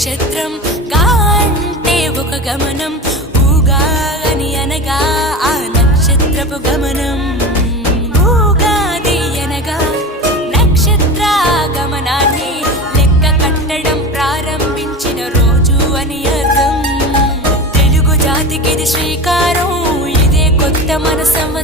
నక్షత్రం గా అంటే ఒక గమనం, ఊగా అని అనగా ఆ నక్షత్రపు గమనం. ఊగాది అనగా నక్షత్ర గమనాన్ని లెక్క కట్టడం ప్రారంభించిన రోజు అని అర్థం. తెలుగు జాతికిది శ్రీకారం, ఇదే కొత్త మన సంవత్సరం.